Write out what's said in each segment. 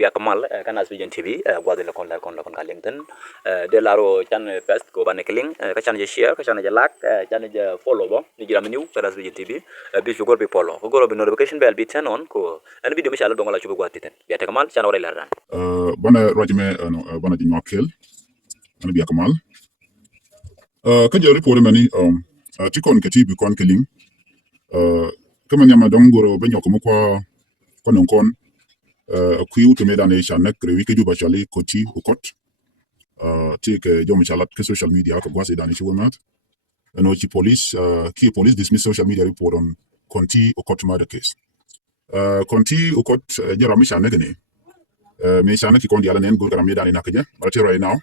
biya kamal kan asbijen tv gwadi le kon kalingten de laro chan fest go banekeling ka chan je share ka chan je like chan je follow bo ni gira menu ka asbijen tv bi sugor bi polo ko goro bi notification bell bi turn on ko en video mishala do ngala chugo gwati ten biya te kamal chan wala la bana rajme bana ji nokkel ana biya kamal ka je report mani tikon kati bi kon keling kama nyama dongoro be nyoko ko non kon kuyu to medane chanek rewi ke juba chali koti ukot ti ke jom chalat ke social media ko gwase dane chi wonat no chi police ki police dismiss social media report on konti ukot murder case konti ukot jara mi chanek ne me chanek ki kon diala nen gur garam medane nakaje right now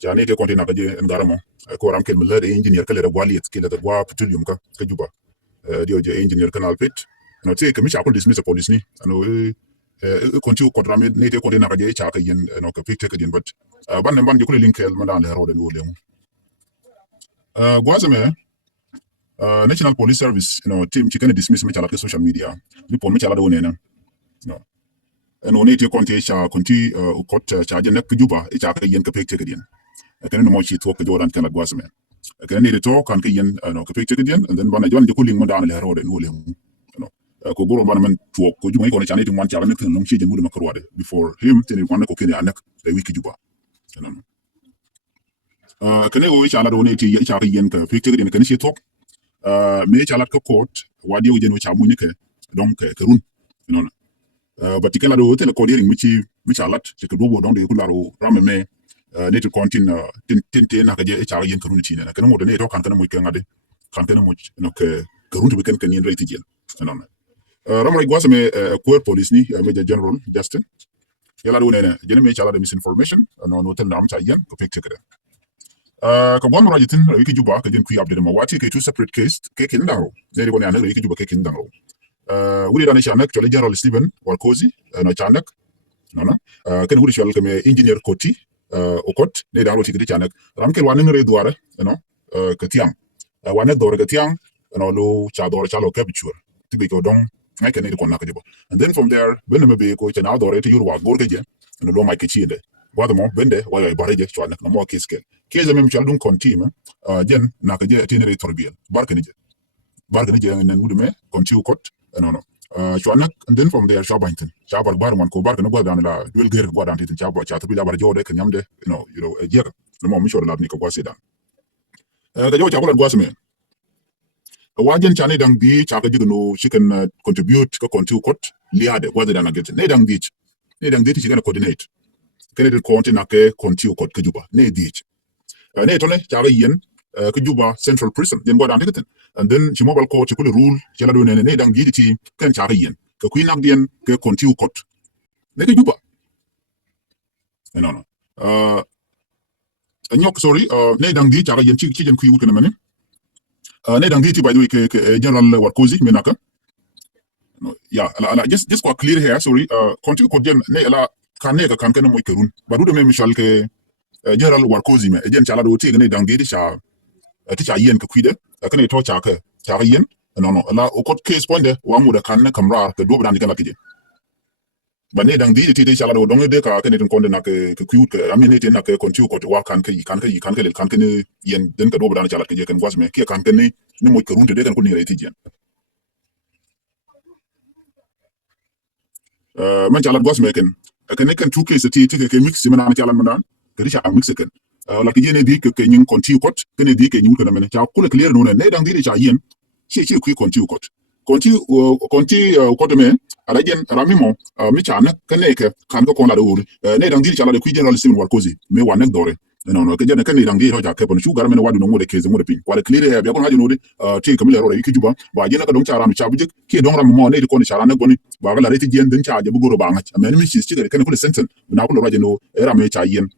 jani ke konti nakaje ngaramo ko ram kel mele engineer kale da gwaliet kele da gwa petroleum ka juba dio je engineer kanal pit no ti ke mi chakul dismiss police ni no konti ko drame ne te konti nakaje cha ka yin no ka picture ka din but ban je ko link el mandan le rode lo le gwazame national police service team chicken dismiss me chala ke social media report me chala do ne na no no ne te konti cha konti ko cha je ne ka juba cha ka yin ka picture ka din kan no mo chi to ka joran kan gwazame kan ne to kan ka yin no ka picture ka din and then ban jon je ko link mandan le rode lo le ko goro bana man tuo ko juma ko chane ti wan chala ne tin long chi je ngude makrwade before him tin wan ko kene anak e wiki juba kene o chala do ne ti cha yen ka picture din kan shi tok me chala ka court wadi o je no cha munike donc ke run but kala do tele ko diring mi chalat ci ko do don de ko laro ramme me ne to continue tin na ka je cha yen ka run ti ne kan mo do ne to kan mo ke ngade kan mo no ke run to be kan yen rate jen ramay gwasame ko police ni major general Justin yala do ne jene me chala de misinformation no tel nam cha yen ko picture kada ko gon rajitin wiki juba ka jen ku update ma wati ke two separate case ke kin daro ne ko ne ana wiki juba ke kin daro wuri da ne chanak to general Stephen Warkozi no chanak no ken wuri shal ke me engineer Koti okot ne da ro tikiti chanak ram ke wanin re duare ka tiang wanet dore ka tiang no lo cha dore cha lo ke bichur tibi ko don I can need to connect. And then from there, when maybe go to another to your work, gorge, and lo my kitchen. What the more bende, why I barrage to an more case. Case a mem chaldun continue, jen nakaje itinerary torbiel, barkanije, and then would me continue cut, and no. Chwanak, and then from there, Shabanton, Shabar Barman, ko barkan go down la, will get what anti Chaba, Chatabilla, Jode, and yamde, a year, the more Michel Ladnik was it. The George Abel was me. Wajen chane dang di chaka no she can contribute ko konti kot liade whether than get ne dang di she can coordinate kene de konti na ke konti kot ke juba ne di ne tole chaka yen ke juba central prison yen bodan ticket and then she mobile court ko rule chela do ne dang di ti ken chaka yen ke queen nak dien ke konti kot ne ke juba no nyok sorry ne dang di chaka yen chi jen ku yu kana mane ne dang di ti by the way ke general Warkozi menaka just quite clear here sorry konti ko jen ne la kan kan mo kerun badu de me michal ke general Warkozi me jen chala do ti ne dang di ti cha yen ke kwide kan to cha yen no la o court case ponde wa mu da kan kamra ke do bran kan lakije ba ne dang di ti chala do dong de ka kan konde na ke kwud ke amine te na ke konti ko wa kan ke ne yen den ka do bran chala ke kan gwasme ke kan ne mo kerun de kan ko ni reti jen man chala gwasme kan two case ti ke mix mana chala man ke ri cha mix ken la ke ne di ke nyin konti ko ke ne di ke nyin ko na men cha ko le clear no ne dang di cha yen chi ku konti ko de men ala jen ramimo mi cha na kan ne ke kan ko la do ne dang di cha la de ku general Stephen Warkozi me wa nek dore no ke jen kan ne dang di ro ja ke pon shu gar men wa do no de ke mo de pin wala clear ya bi ko ha no de ti ke mi le ro ki juba ba jen ka don cha ram cha bu ke don ram mo ne ko ni cha na goni ba ga la reti jen den cha je bu goro ba nga men mi shi kan ko le senten na ko ro ja no era me cha yen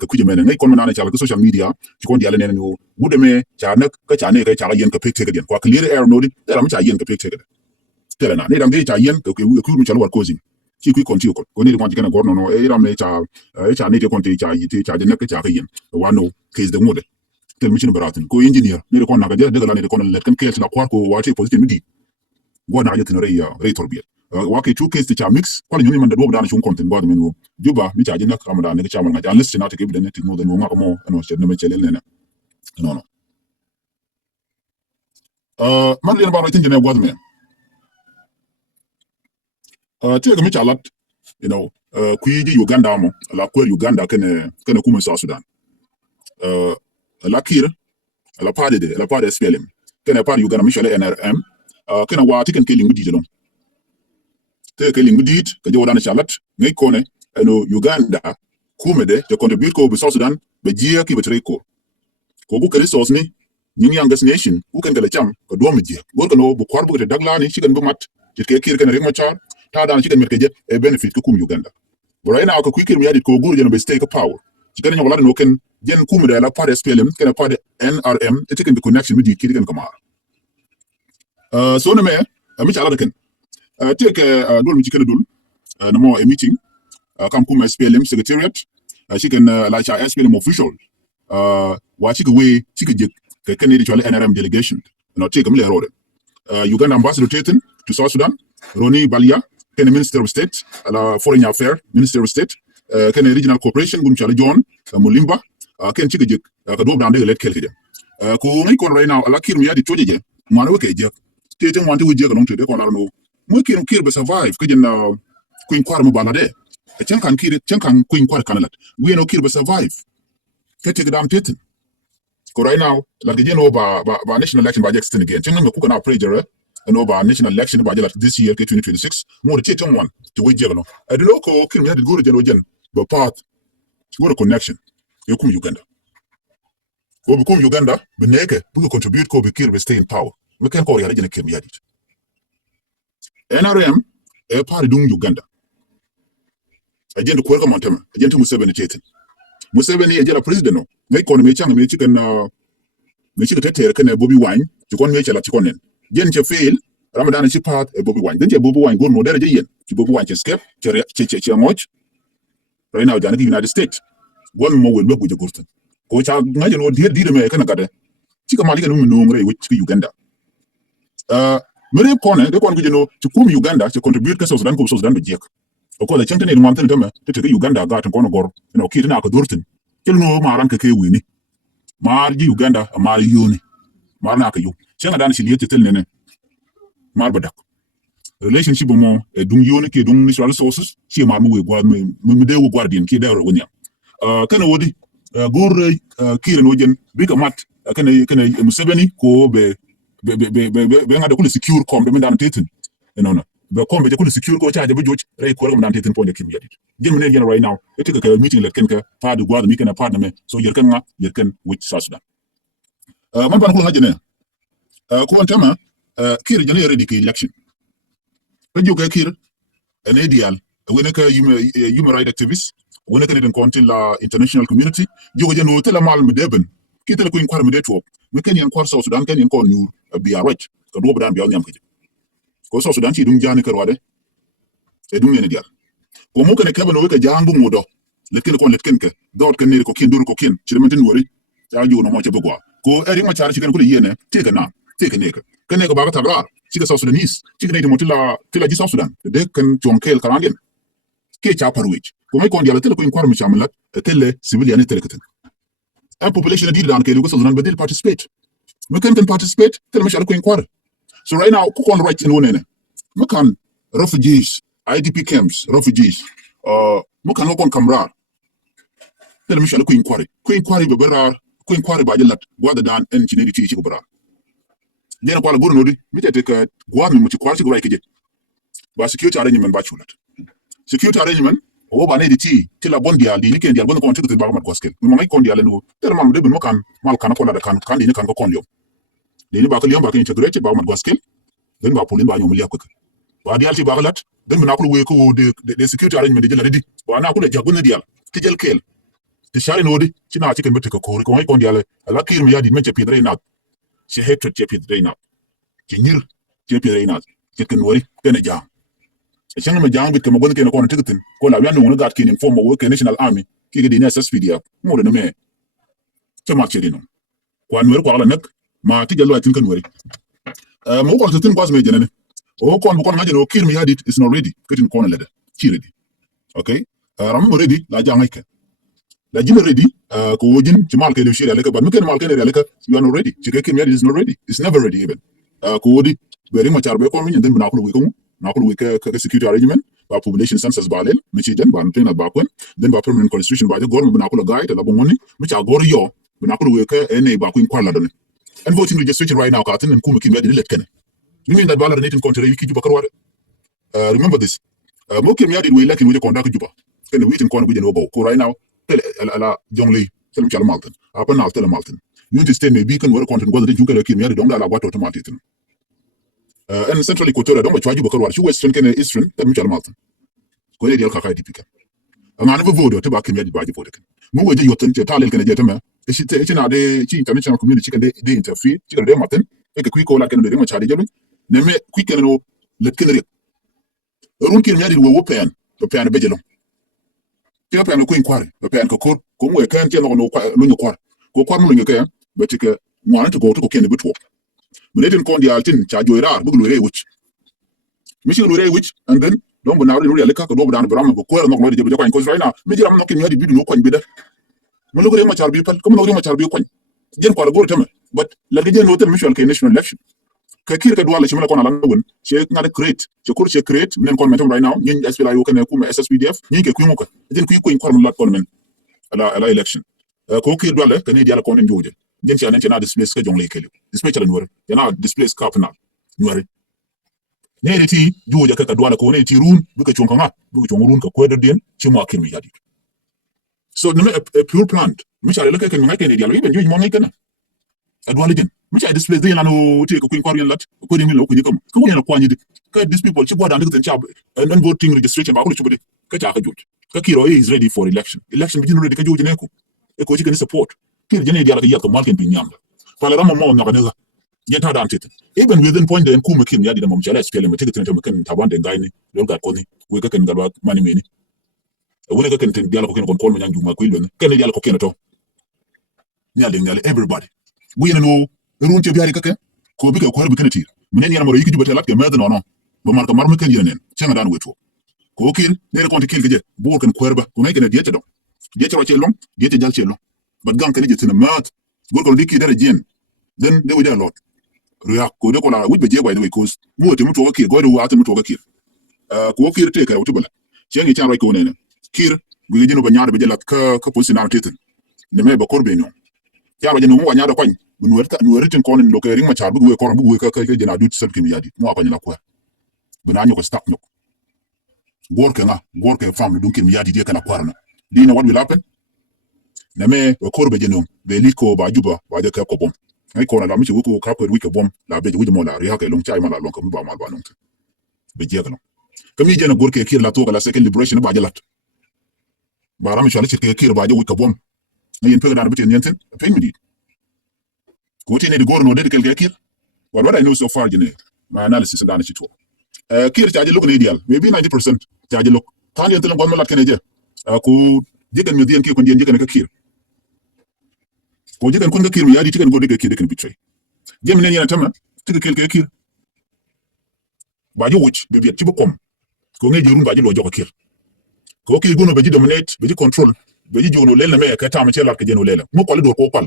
ka kuje men ngai kon na cha la social media ci kon diale ne no wude me cha na ka cha ne ka cha yen ka picture den ko clear air no de era me cha yen ka picture tele na ne dang di cha yen ka ku mi cha Warkozi ci ku konti ko ne ko kana gorno no era me cha ne te konti cha yi cha de ne ka cha yen wa no case de ngode tel mi ci baratin ko engineer ne ko na ka de la ne ko na let kan case la ko wa ci positive midi go na ya tin re torbiel wa ke two case cha mix ko nyungi man da do da shun content gwa men wo juba mi cha jinna kam da ne cha man ga unless na take evidence no da no ma mo no che ne me chelel ne no man le ba no tin ne gwa men take mi cha lat kuiji Uganda mo la ko Uganda kene kuma South Sudan la kir la pade SPLM kene pade Uganda michele NRM kene wa tiken ke lingu didelo te ke lingu did ke jodan chalat ngai kone Uganda kumede to contribute ko be South Sudan be jia ki betre ko bu ke resource ni nyingi youngest nation ku ken gele cham ko do mi jia gor ko no bu kwar bu te daglani chiken bu mat te ke kir kene rek ma char ta dan chiken met ke je e benefit ko kum Uganda right now ko kwikir mi yadi ko guru jeno be stake power chiken nyogala no ken jen kumede la pade SPLM ken pade NRM e chiken the connection with the kid ken kamar so ne me mi chala ken take dol mi chiken dul no mo a meeting kam kuma SPLM secretariat chiken la cha SPLM official wa chiken we chiken je ke ken di chole NRM delegation no take mi le rode Uganda ambassador Tatum to South Sudan Roni Balia ken Minister of State ala Foreign Affairs Minister of State ken Regional Cooperation gum chala John Mulimba ken chiken je ka do brande let kelke ko ngi kon right now ala kir mi yadi toje je mano ke je Tatum wanti wuje ka non to de kon arno mo kir be survive ke jen queen kwar mo balade chen kan queen kwar kanalat we no kir be survive ke te dam Tatum ko right now la ge no ba national election ba extend again chen me ku kana pressure and over national election by this year 2026 more the Tatum one to we jegno I don't know ko kin me go to gen but path what a connection you come Uganda go become Uganda be neke bu contribute ko be kir be stay in power we can call ya gen kin me yadit NRM e party dung Uganda agent ko ko montema agent Museveni Tatum Museveni e jela president no me ko me changa me chicken tetere kan Bobi Wine to kon me chala chikonen jen che fail Ramadan ci pat e Bobi Wine den Bobi Wine gon mo dere je yen ci Bobi Wine ci skep ci ngoch right now jana United States gon mo wel bu je gurtan ko cha ngaje no dir me kana gade ci ka mali kan mu no ngre wi ci Uganda mere kone de kon gujeno ci kum Uganda ci contribute ka South Sudan be jek o ko la chantene mo antene dama te Uganda ga tan kono gor no kirina ka durtin kelno maran ka ke wini mar ji Uganda mar yoni mar na ka yu chenga dan ci liete tel nene mar badak relationship mo e dung yoni ke dung natural resources ci mar mo we gwa me de wo guardian ki dawro wonya kana wodi gor kiren wojen bi ka mat kana Museveni ko be ngada kul secure kom be dan Tatum no be kom be kul secure ko charge be joj ray ko dan Tatum point kim yadit jin men right now it ka meeting let ken ka pa de gwa mi kana partner me so yer kan which South Sudan man ban ko ngajene ko antama kir jane ready ke election ko joge kir an ideal wona ka human right activist wona ka den kontil la international community joge jano tela mal me deben ki tele ko in kwar me detwo me ken yan kwar South Sudan ken yan ko nyur bi arrest ko do dan bi nyam ko South Sudan ci dum jani kar wade e dum ne dial ko mo ken ke bano ka jangu modo let ken ke dot ken ne ko kin dur ko kin ci de wori ta ju no mo ci begwa ko eri ma char ci ken ko yene teke ne ken ne ko ba ka tabrar ci ka South Sudanese ci ken ne mo tila ji South Sudan de ken jonkel karangen ke cha parwich ko me ko dial tele ko in kwar mi chamalat tele civilian tele keten a population di dan ke lu South Sudan bedil participate me can participate tele me shall ko in kwar so right now ko kon right in wonene me kan refugees IDP camps refugees mo kan ko kon kamrar tele me shall ko in kwar be berar ko in kwar ba jelat wada dan en ci ne di ci ko berar jena ko la buru nodi mi tete ka gwa mi ci kwar ci ko bay ke ba security arrangement ba chulat security arrangement o ba ne di ti la bon dia di ni ken dia bon ko on tete ba ma goskel mi ma kon dia le no tere mam de mo kan mal kan ko la kan di ni kan ko kon yo ni ba ko liam ba kan integrate ba ma goskel den ba polin ba nyom liya ko ba dia ti ba lat den na ko we ko de security arrangement de la di ba na ko de jagun dia ti jel kel ti shari nodi ci na ci ken bete ko ko kon dia le ala kir mi yadi men ci pidre na ci hatred ci pidre na ci nyir ci pidre na ci ken wori ken jam changa ma jang bit ke ma gon ken ko na tigitin ko la yanu no gat ken inform wo ke national army ki ge dina SSPDF mo de me ci ma ci dino ko an wer ko ala nak ma ti jallo tin kan wori mo ko tin kwaz me jenene o kon kon ngajin o kir mi hadit is not ready ketin kon lede ki ready okay ram mo ready la jangay ke la jima ready ko wojin ci mal ke le shiri aleka ban meken mal ke le aleka you are not ready ci ke kir mi hadit is not ready it's never ready even ko wodi be ring ma char be kon min den na ko wi ko na ko wi ke security arrangement ba population census ba len mi ci den ba ntena ba kon den ba permanent constitution ba gor mo na ko guide la bo ngoni mi cha gor yo na ko wi ke ene ba ko kwala don and voting registration right now ka tan ko mi kim hadit let ken you mean that bala netin kontere yiki juba karwade remember this mo kim hadit we lakin we ko ndak juba ken we tin kon ko jeno bo ko right now tele ala jongli selam chala malten apa na tele malten you understand maybe kan wara konten gwada junka kim hadit donga la wato automatic and central equatorial donga chwa juba karwade western ken eastern tele chala malten ko ne dial ka kai dipika nga ne vodo te ba kim hadit ba jibo ken mo we je yoten je talel ken je tama e ci na de ci international community ken de interfere ci de maten e ke ko la ken de ma chade jelu ne me quick no let ken rek run kin nyadi wo pen to pen be jelo te pen ko inquire to pen ko mo kan te no no kwar ko kwar mo ngi ke be ti ke mo an to go to ken be to mo ne tin kon di altin cha joira bu lu re wuch mi ci lu re wuch and then don bo na ru re le ka ko do dan bram ko no mo de je ko right now mi jiram no kin nyadi bi no ko be da mo lo ko re ma char bi pal ko mo re ma char bi ko jen ko go tama but la ge jen no te mission ke national election ka kir ka duwala ci mala ko na lan won ci ngade create ci kur ci create minen kon metam right now ñi SPLA yo kene kuma SSPDF ñi ke kuy muka den kuy ko korm lat kon men ala election ko kir duwala ka ne diala kon en jode den ci anen ci na display ka jongle kele display ci la nuwar yana display ka pana nuwar ne ne ti jode ka duwala ko ne ti run bu ka chon kan bu ka chon run ka ko de den ci mo kir mi yadi so ne a pure plant mi cha le ka kan ngai kene diala ben joji mo ngai kana adwala den mi cha display de lanu te ko kwar yen lat ko ni mi lo ko ni kam ko ni na kwani de ka these people ci boda ndek ten cha and voting registration ba ko ci bode ka cha ka jot ka kiro is ready for election bi ready ka joji ne ko e ko ci kan support kir jene diala ka yakko malken bi nyam fala ramo mo na kaneza yenta dan tet even within point den kuma kin yadi da mo chala spele me tigit ten kan tabande ngayni don ga ko ni we ka kan galwa mani meni wona ka kan ten diala ko ken kon ma nyang juma ko ilben ken diala ko ken to nyale everybody we no run te biari kake ko bi ka ko bi kanati minen yana maro yiki jubata lat ke medo no ba mar ka mar me kan yenen cenga dan weto ko kil ne ko te kil ke bo kan ko ba ko ngai ken diete do diete wa celong diete jal celong but gan kan diete na mat gor ko dikki dara jen then they will a lot ria ko de ko la wujbe je by the way cause mo te muto ke go do wa te muto ke ko kir te ka utubala cengi chan rai ko ne kir bi jino ba nyaade be jelat ka posina teten ne me ba korbe no ya ba jino mo wa nyaade kwany nuwer tin konin lo ke ring ma char bu we kor bu we ka jena dut sel kim yadi mo akanya la ko bana nyoko stop no gor ke fam dun kim yadi de kana kwarna dina what will happen na me kor be jeno be liko ba juba ba de ka ko bom ai ko na la mi ku ka ko wi ke bom la be ju mo la ri ha ke long chai ma la long ko ba mal ba non be je kana kami jena gor ke kir la to la second liberation ba jalat ba ram shali ke kir ba je wi ke bom yin pe da bitin yenten pe mi ko tene de gorno de kel kir what I know so far gene my analysis and dana chito kir chaje look ne ideal maybe 90% chaje look tan yenten gon malat kene je ko jigen mi dien ki ko dien jigen ka kir ko jigen kun ka kir mi yadi tigen go de kir de kan betray gem ne yana tama tiga kel kir ba ji wuch be biet ci bokom ko ngi jirun ba ji lo joko kir ko kir gono be ji dominate be ji control be ji jono lele me ka tama chelat ke jeno lele mo ko le do ko pal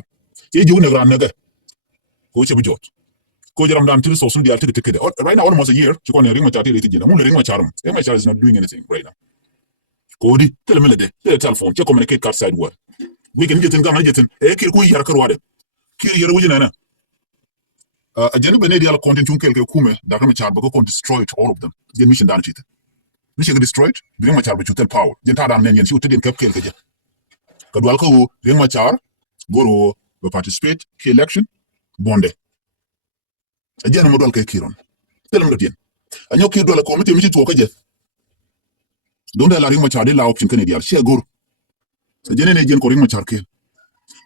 ci jono ran ne ga ko ci bu jot ko jaram dan til so sun dial tike tike right now almost a year ci ko ne ring ma chati reti jina mo le ring ma charam e ma char is not doing anything right now ko di tele mele de telephone ci communicate card side word we can jetin gam jetin e kir ko yar karwade kir yar wujina na a jenu be ne dial content tun kelke kume da ma char ba ko destroy all of them gen mission dan chita mission destroyed ring ma char be chutel power gen ta dan nen yen ci utedin kep kelke je ka dwal ko ring ma char goro be participate ki election bonde ajana mo dol kay kiron telam do tien anyo ki dol ko mete mi to ko je don da la ring ma chade la option kan dial she gor ajene ne jen ko ring ma char ke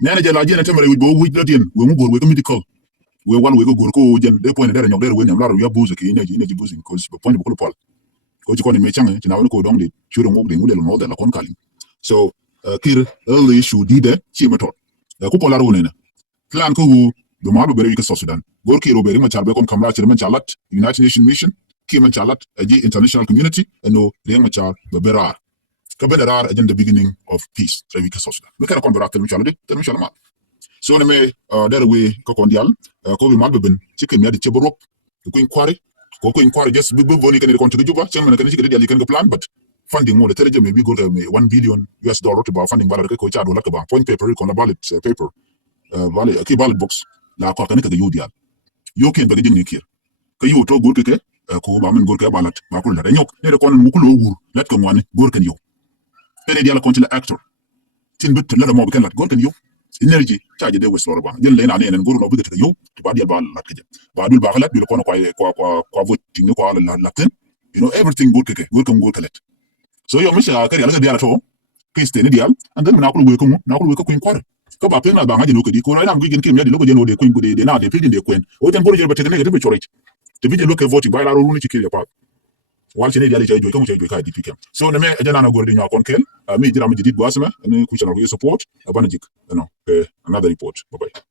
nena je la jene temere wi bo wi do tien we mu gor we ko medical we wan we go gor ko jen de point der nyok der we ne la ro ya buze ki ne ji buze ko be point ko pol ko ci ko ni me chang ci na ko dong de churo mo de mu de mo de la kon kali so kir early issue di de ci ma tot ko ko la ro ne na plan ko do ma do bere wi ko Sudan gor ki ro bere ma char be kon kamra ci man chalat United Nation mission man chalat aji international community no riang machar berar ka berar again the beginning of peace so we ka sosda me kana kon berar tel chalade tel chalama so ne me der we ko kondial ko bi mal ben ci ke mi adi ci borop ko inquiry just bi boni kan kon ci juba ci man kan ci ke dial kan ko plan but funding mo de tere me bi go me 1 billion US dollar to ba funding bala ko ci ado la ka ba point paper ko na ballot paper ballot ki ballot box la ko kan ka yudial yo ken ba gidin ni kir ka yu to gur ke ko ba men gur ke balat ba ko la nyok ne ko mu ko lo wur lat ko ngwane gur kan yo ene diala kon ci actor tin bit la mo kan lat gur kan yo energy charge de west lorba jël leena ne en gur no bëgg yo ti ba dial ba lat ke ba dul ba xalat bi ko ko voting ni ko ala latin everything gur ke let so yo misha kari ala diala to kiste ni dial and then na ko we ko kwin ko ba pena ba ngaji no kedi ko na ngin kim ya de lo je no de kwin de na de pidin de kwen o ten boro je ba te ne de be chorich te bi je lo ke voting ba la ro ni ci kiri pa wal ci ne dial ci joy ko ka di pikem so ne me jana na gor di ñoo kon kel mi dira mi didit bo asma ne ku ci na support abana jik another report bye bye